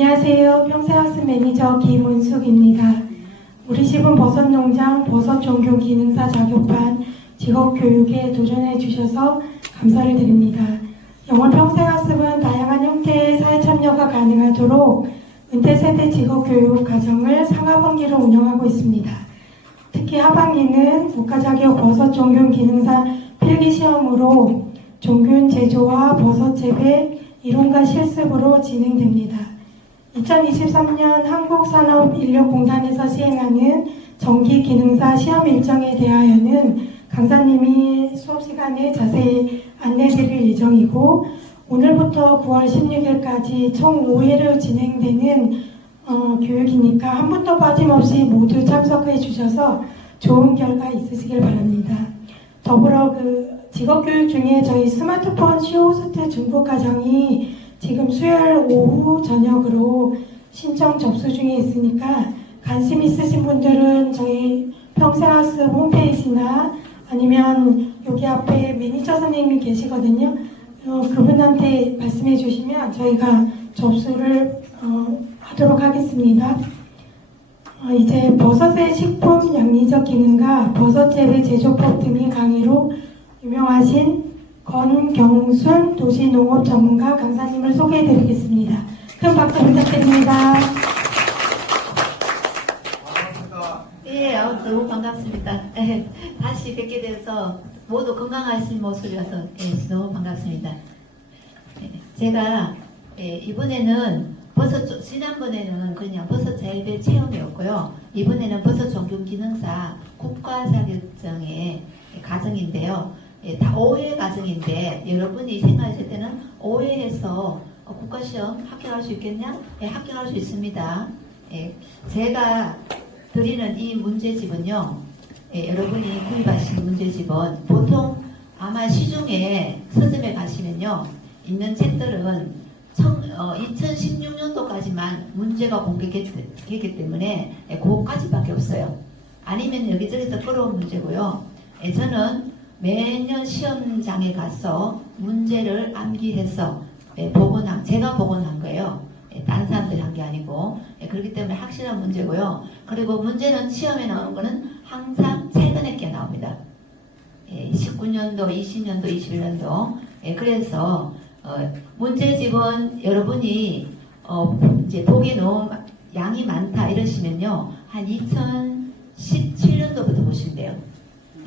안녕하세요. 평생학습 매니저 김은숙입니다. 우리 집은 버섯 농장 버섯 종교 기능사 자격반 직업 교육에 도전해 주셔서 감사를 드립니다. 영월 평생학습은 다양한 형태의 사회 참여가 가능하도록 은퇴 세대 직업 교육 과정을 상하반기로 운영하고 있습니다. 특히 하반기는 국가 자격 버섯 종균 기능사 필기 시험으로 종균 제조와 버섯 재배 이론과 실습으로 진행됩니다. 2023년 한국산업인력공단에서 시행하는 정기 기능사 시험 일정에 대하여는 강사님이 수업 시간에 자세히 안내드릴 예정이고 오늘부터 9월 16일까지 총 5회로 진행되는 어, 교육이니까 한 분도 빠짐없이 모두 참석해 주셔서 좋은 결과 있으시길 바랍니다. 더불어 그 직업교육 중에 저희 스마트폰 쇼호스트 중복 과정이 지금 수요일 오후 저녁으로 신청 접수 중에 있으니까 관심 있으신 분들은 저희 평생학습 홈페이지나 아니면 여기 앞에 매니저 선생님이 계시거든요. 어, 그분한테 말씀해 주시면 저희가 접수를 어, 하도록 하겠습니다. 어, 이제 버섯의 식품 양리적 기능과 버섯 재배 제조법 등의 강의로 유명하신 권경순 도시농업 전문가 강사님을 소개해 드리겠습니다. 큰 박수 부탁드립니다. 반갑습니다. 예, 아우, 너무 반갑습니다. 예, 다시 뵙게 돼서 모두 건강하신 모습이어서 예, 너무 반갑습니다. 예, 제가 예, 이번에는 버섯, 쪽- 지난번에는 그냥 버섯 재배 체험이었고요. 이번에는 버섯 종균 기능사 국가 자격증의 과정인데요. 예, 다 5회 과정인데 여러분이 생각하실 때는 5회에서 국가시험 합격할 수 있겠냐? 예, 합격할 수 있습니다. 예, 제가 드리는 이 문제집은요, 예, 여러분이 구입하신 문제집은 보통 아마 시중에 서점에 가시면요, 있는 책들은 2016년도까지만 문제가 공개됐기 때문에 예, 그거까지밖에 없어요. 아니면 여기저기서 끌어온 문제고요. 예, 저는 매년 시험장에 가서 문제를 암기해서 예, 복원한, 제가 복원한 거예요. 예, 다른 사람들이 한 게 아니고 예, 그렇기 때문에 확실한 문제고요. 그리고 문제는 시험에 나오는 거는 항상 최근에 게 나옵니다. 예, 19년도, 20년도, 21년도. 예, 그래서 어, 문제집은 여러분이 어, 이제 보기 너무 마- 양이 많다 이러시면요 한 2017년도부터 보시면 돼요.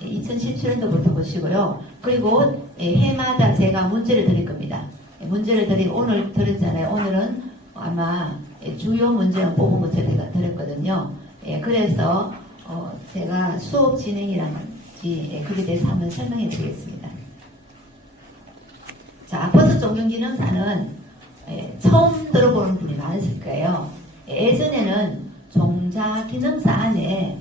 2017년도 부터 보시고요. 그리고 예, 해마다 제가 문제를 드릴 겁니다. 예, 문제를 드리고 오늘 드렸잖아요. 오늘은 아마 예, 주요 문제만 뽑은 거 제가 드렸거든요. 예, 그래서 어, 제가 수업 진행이라든지 예, 그에 대해서 한번 설명해 드리겠습니다. 자, 버섯 종균 기능사는 예, 처음 들어보는 분이 많으실 거예요. 예, 예전에는 종자 기능사 안에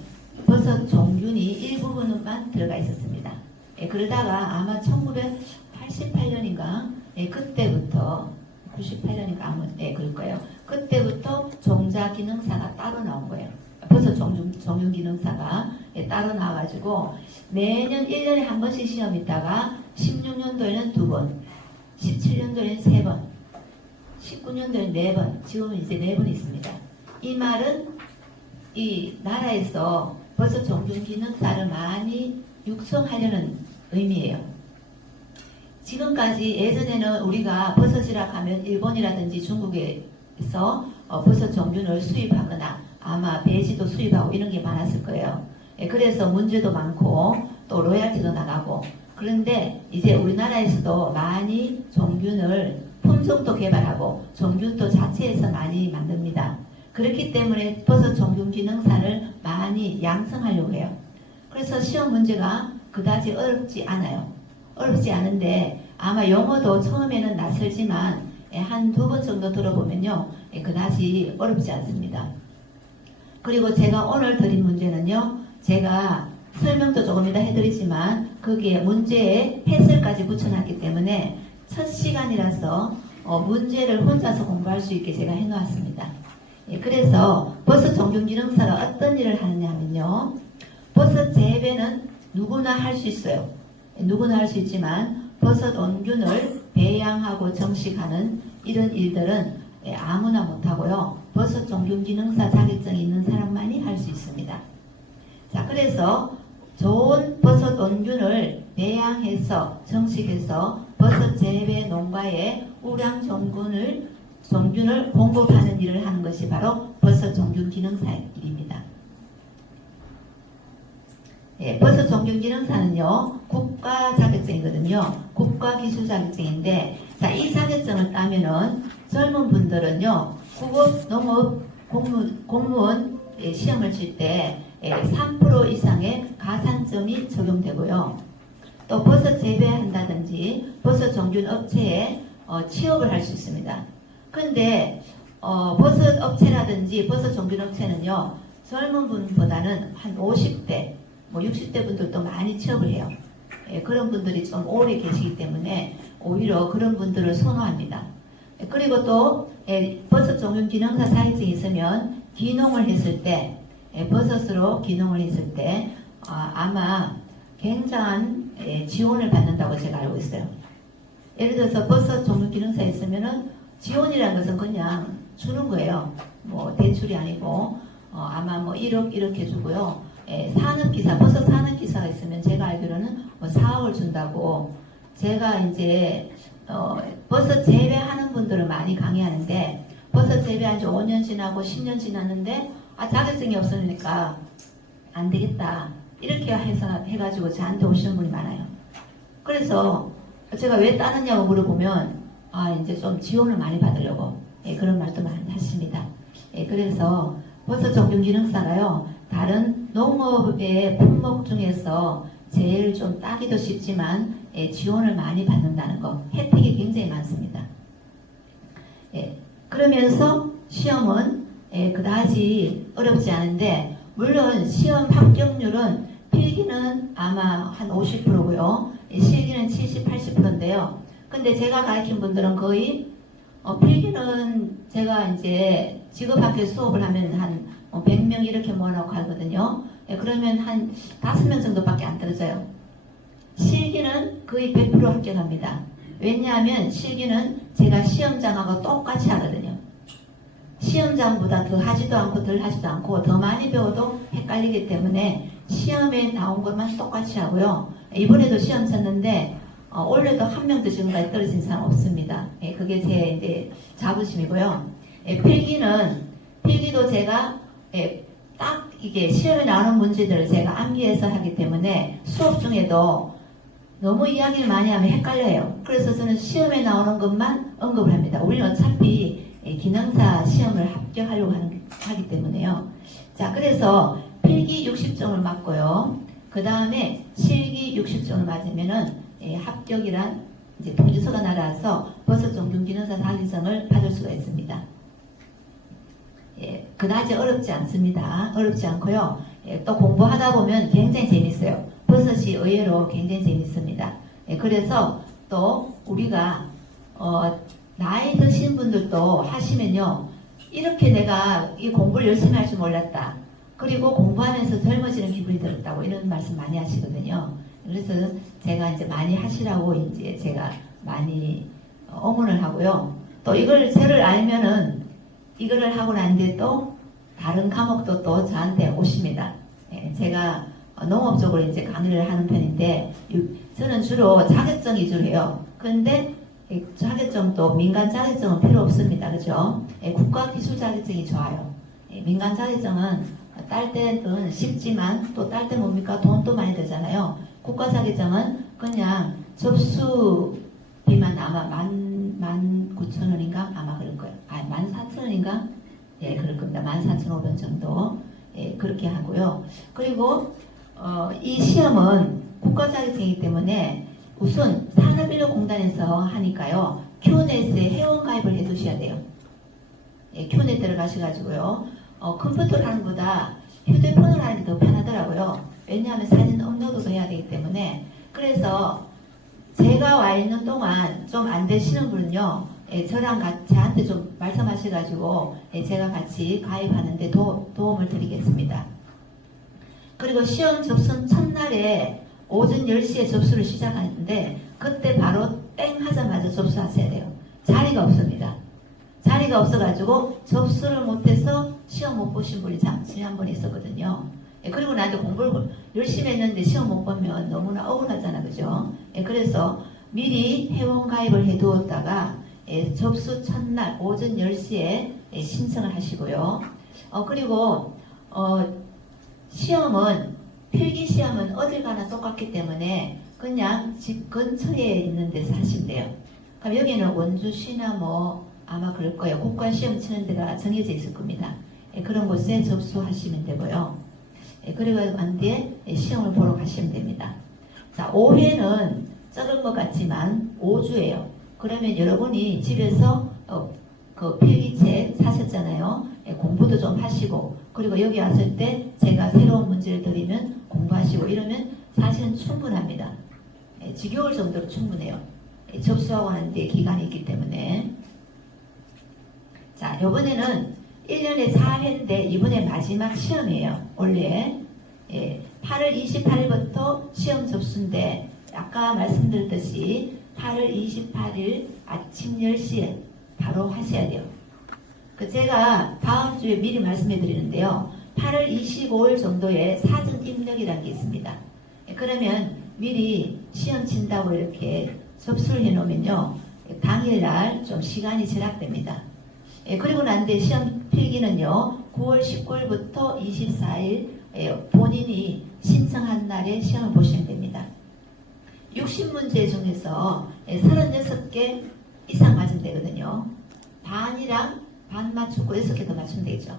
버섯 종균이 일부분만 들어가 있었습니다. 예, 그러다가 아마 1988년인가 예, 그때부터 98년인가 아무 예, 그럴 거예요. 그때부터 종자 기능사가 따로 나온 거예요. 버섯 종균, 종균 기능사가 예, 따로 나와가지고 매년 1년에 한 번씩 시험 있다가 16년도에는 두 번, 17년도에는 세 번, 19년도에는 네 번, 지금은 이제 네 번 있습니다. 이 말은 이 나라에서 버섯 종균 기능사를 많이 육성하려는 의미예요. 지금까지 예전에는 우리가 버섯이라 하면 일본이라든지 중국에서 어, 버섯 종균을 수입하거나 아마 배지도 수입하고 이런 게 많았을 거예요. 예, 그래서 문제도 많고 또 로얄티도 나가고 그런데 이제 우리나라에서도 많이 종균을 품종도 개발하고 종균도 자체에서 많이 만듭니다. 그렇기 때문에 버섯 종균 기능사를 많이 양성하려고 해요. 그래서 시험 문제가 그다지 어렵지 않아요. 어렵지 않은데 아마 영어도 처음에는 낯설지만 한 두 번 정도 들어보면요 예, 그다지 어렵지 않습니다. 그리고 제가 오늘 드린 문제는요 제가 설명도 조금 이따 해드리지만 거기에 문제에 해설까지 붙여놨기 때문에 첫 시간이라서 어, 문제를 혼자서 공부할 수 있게 제가 해놓았습니다. 예, 그래서 버섯 종균 기능사가 어떤 일을 하느냐면요 버섯 재배는 누구나 할 수 있어요. 누구나 할 수 있지만 버섯 원균을 배양하고 정식하는 이런 일들은 예, 아무나 못하고요. 버섯 종균기능사 자격증이 있는 사람만이 할 수 있습니다. 자, 그래서 좋은 버섯 원균을 배양해서 정식해서 버섯 재배 농가에 우량 종균을 종균을 공급하는 일을 하는 것이 바로 버섯 종균 기능사의 일입니다. 예, 버섯 종균 기능사는요 국가 자격증이거든요. 국가 기술 자격증인데 자, 이 자격증을 따면은 젊은 분들은요 국업 농업 공무, 공무원 예, 시험을 칠때 예, 3% 이상의 가산점이 적용되고요. 또 버섯 재배한다든지 버섯 종균 업체에 어, 취업을 할 수 있습니다. 그런데 어, 버섯 업체라든지 버섯 종균 업체는요 젊은 분보다는 한 50대, 뭐 60대 분들도 많이 취업을 해요. 예, 그런 분들이 좀 오래 계시기 때문에 오히려 그런 분들을 선호합니다. 예, 그리고 또 예, 버섯 종균 기능사 자격증이 있으면 기농을 했을 때 예, 버섯으로 기농을 했을 때 아, 아마 굉장한 예, 지원을 받는다고 제가 알고 있어요. 예를 들어서 버섯 종류 기능사 있으면은 지원이라는 것은 그냥 주는 거예요. 뭐 대출이 아니고 어, 아마 뭐 1억 이렇게 주고요. 예, 사는 기사, 버섯 사는 기사가 있으면 제가 알기로는 뭐 4억을 준다고 제가 이제 어, 버섯 재배하는 분들은 많이 강의하는데 버섯 재배한 지 5년 지나고 10년 지났는데 아 자격증이 없으니까 안 되겠다 이렇게 해서 해가지고 저한테 오시는 분이 많아요. 그래서 제가 왜 따느냐고 물어보면 아 이제 좀 지원을 많이 받으려고 예, 그런 말도 많이 하십니다. 예, 그래서 버섯 종균 기능사가요 다른 농업의 품목 중에서 제일 좀 따기도 쉽지만 예, 지원을 많이 받는다는 거 혜택이 굉장히 많습니다. 예, 그러면서 시험은 예, 그다지 어렵지 않은데 물론 시험 합격률은 필기는 아마 한 50%고요. 실기는 70, 80%인데요. 근데 제가 가르친 분들은 거의 어, 필기는 제가 이제 직업학교 수업을 하면 한 어, 100명 이렇게 모아놓고 하거든요. 예, 그러면 한 5명 정도밖에 안 떨어져요. 실기는 거의 100% 합격합니다. 왜냐하면 실기는 제가 시험장하고 똑같이 하거든요. 시험장보다 더 하지도 않고 덜 하지도 않고 더 많이 배워도 헷갈리기 때문에 시험에 나온 것만 똑같이 하고요. 이번에도 시험 쳤는데 어, 올해도 한 명도 지금까지 떨어진 사람 없습니다. 예, 그게 제 이제 자부심이고요. 예, 필기는 필기도 제가 예, 딱 이게 시험에 나오는 문제들을 제가 암기해서 하기 때문에 수업 중에도 너무 이야기를 많이 하면 헷갈려요. 그래서 저는 시험에 나오는 것만 언급을 합니다. 우리는 어차피 예, 기능사 시험을 합격하려고 하는, 하기 때문에요. 자, 그래서 필기 60점을 맞고요. 그 다음에 실기 60점을 맞으면은 예, 합격이란 이제 통지서가 날아와서 버섯 종균 기능사 자격증을 받을 수가 있습니다. 예, 그다지 어렵지 않습니다. 어렵지 않고요. 예, 또 공부하다 보면 굉장히 재밌어요. 버섯이 의외로 굉장히 재밌습니다. 예, 그래서 또 우리가 어, 나이 드신 분들도 하시면요. 이렇게 내가 이 공부를 열심히 할 줄 몰랐다. 그리고 공부하면서 젊어지는 기분이 들었다고 이런 말씀 많이 하시거든요. 그래서 제가 이제 많이 하시라고 이제 제가 많이 어, 응원을 하고요. 또 이걸 저를 알면은 이거를 하고 난 뒤에 또 다른 과목도 또 저한테 오십니다. 예, 제가 어, 농업 쪽으로 이제 강의를 하는 편인데 유- 저는 주로 자격증 위주로 해요. 이 자격증도 민간 자격증은 필요 없습니다. 그죠? 예, 국가 기술 자격증이 좋아요. 예, 민간 자격증은 딸 때는 쉽지만 또 딸 때 뭡니까? 돈도 많이 들잖아요. 국가 자격증은 그냥 접수비만 아마 만, 만 구천 원인가? 아마 그럴 거예요. 아, 만 사천 원인가? 예, 그럴 겁니다. 만 사천 오백 정도. 예, 그렇게 하고요. 그리고, 어, 이 시험은 국가 자격증이기 때문에 우선 산업인력공단에서 하니까요. 큐넷에 회원가입을 해 두셔야 돼요. 예, 큐넷 들어가셔가지고요. 어, 컴퓨터를 하는 것보다 휴대폰을 하는 게 더 편하더라고요. 왜냐하면 사진 업로드도 해야 되기 때문에. 그래서 제가 와 있는 동안 좀 안 되시는 분은요, 예, 저랑 같이, 저한테 좀 말씀하셔가지고, 예, 제가 같이 가입하는데 도, 도움을 드리겠습니다. 그리고 시험 접수 첫날에 오전 10시에 접수를 시작하는데, 그때 바로 땡 하자마자 접수하셔야 돼요. 자리가 없습니다. 자리가 없어가지고 접수를 못해서 시험 못 보신 분이 번 있었거든요. 예, 그리고 나한테 공부를 열심히 했는데 시험 못 보면 너무나 억울하잖아, 그죠? 예, 그래서 미리 회원 가입을 해두었다가 예, 접수 첫날 오전 10시에 예, 신청을 하시고요. 어, 그리고 어, 시험은 필기 시험은 어딜 가나 똑같기 때문에 그냥 집 근처에 있는 데서 하시면 돼요. 그럼 여기는 원주시나 뭐 아마 그럴 거예요. 국가 시험 치는 데가 정해져 있을 겁니다. 예, 그런 곳에 접수하시면 되고요. 예, 그리고 예, 시험을 보러 가시면 됩니다. 자, 5회는 적은 것 같지만 5주예요. 그러면 여러분이 집에서 어, 그 필기책 사셨잖아요. 예, 공부도 좀 하시고 그리고 여기 왔을 때 제가 새로운 문제를 드리면 공부하시고 이러면 사실은 충분합니다. 예, 지겨울 정도로 충분해요. 예, 접수하고 하는데 기간이 있기 때문에 자, 이번에는 1년에 4회인데 이번에 마지막 시험이에요. 원래 예, 8월 28일부터 시험 접수인데 아까 말씀드렸듯이 8월 28일 아침 10시에 바로 하셔야 돼요. 그 제가 다음 주에 미리 말씀해 드리는데요. 8월 25일 정도에 사전 입력이라는 게 있습니다. 예, 그러면 미리 시험 친다고 이렇게 접수를 해 놓으면요. 당일날 좀 시간이 절약됩니다. 예, 그리고 난 뒤에 시험 필기는요. 9월 19일부터 24일 예, 본인이 신청한 날에 시험을 보시면 됩니다. 60문제 중에서 예, 36개 이상 맞으면 되거든요. 반이랑 반 맞추고 6개 더 맞추면 되죠.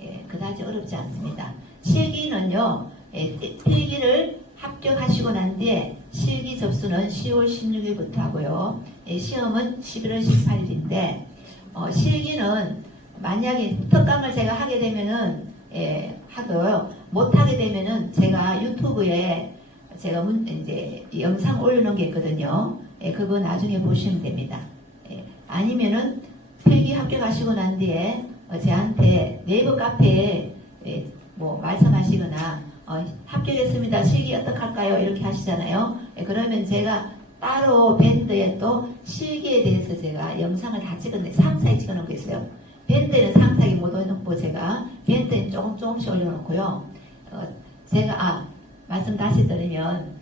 예, 그다지 어렵지 않습니다. 실기는요. 예, 필기를 합격하시고 난 뒤에 실기 접수는 10월 16일부터 하고요. 예, 시험은 11월 18일인데 어, 실기는 만약에 특강을 제가 하게 되면은 예, 하고요. 못 하게 되면은 제가 유튜브에 제가 문, 이제 이 영상 올려놓은 게 있거든요. 예, 그거 나중에 보시면 됩니다. 예, 아니면은 필기 합격하시고 난 뒤에 어, 저한테 네이버 카페에 예, 뭐 말씀하시거나 어, 합격했습니다. 실기 어떡할까요? 이렇게 하시잖아요. 예, 그러면 제가 따로 밴드에 또 실기에 대해서 제가 영상을 다 찍었는데 상세히 찍어놓은 거 있어요. 밴드에는 상세하게 못 올려놓고 제가 밴드에 조금 조금씩 올려놓고요. 어, 제가 아 말씀 다시 드리면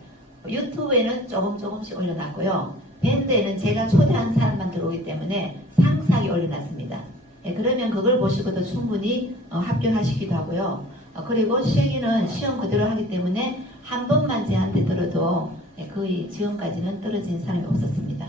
유튜브에는 조금 조금씩 올려놨고요. 밴드에는 제가 초대한 사람만 들어오기 때문에 상세하게 올려놨습니다. 예, 그러면 그걸 보시고도 충분히 어, 합격하시기도 하고요. 어, 그리고 실기는 시험 그대로 하기 때문에 한 번만 제한테 거의 지금까지는 떨어진 사람이 없었습니다.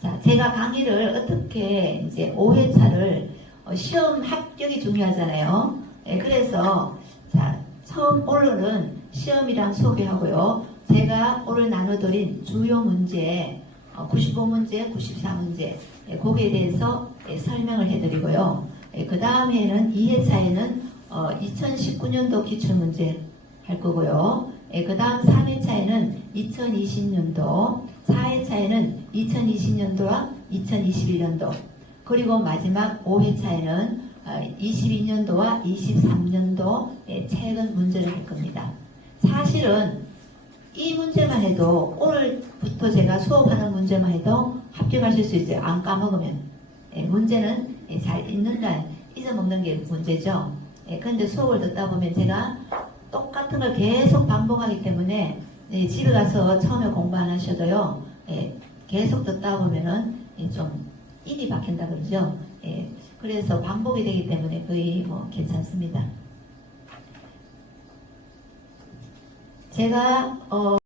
자, 제가 강의를 어떻게 이제 5회차를 어, 시험 합격이 중요하잖아요. 예, 그래서 자, 처음 오늘은 시험이랑 소개하고요. 제가 오늘 나눠드린 주요 문제, 95문제, 94문제, 예, 거기에 대해서 예, 설명을 해드리고요. 그 다음에는 2회차에는 2019년도 기출문제 할 거고요. 그 다음 3회차에는 2020년도, 4회차에는 2020년도와 2021년도, 그리고 마지막 5회차에는 22년도와 23년도 최근 문제를 할 겁니다. 사실은 이 문제만 해도 오늘부터 제가 수업하는 문제만 해도 합격하실 수 있어요. 안 까먹으면. 예, 문제는 예, 잘 읽는다, 잊어먹는 게 문제죠. 예, 근데 수업을 듣다 보면 제가 똑같은 걸 계속 반복하기 때문에 예, 집에 가서 처음에 공부 안 하셔도요. 예, 계속 듣다 보면은 예, 좀 인이 박힌다 그러죠. 예, 그래서 반복이 되기 때문에 거의 뭐 괜찮습니다. 제가 어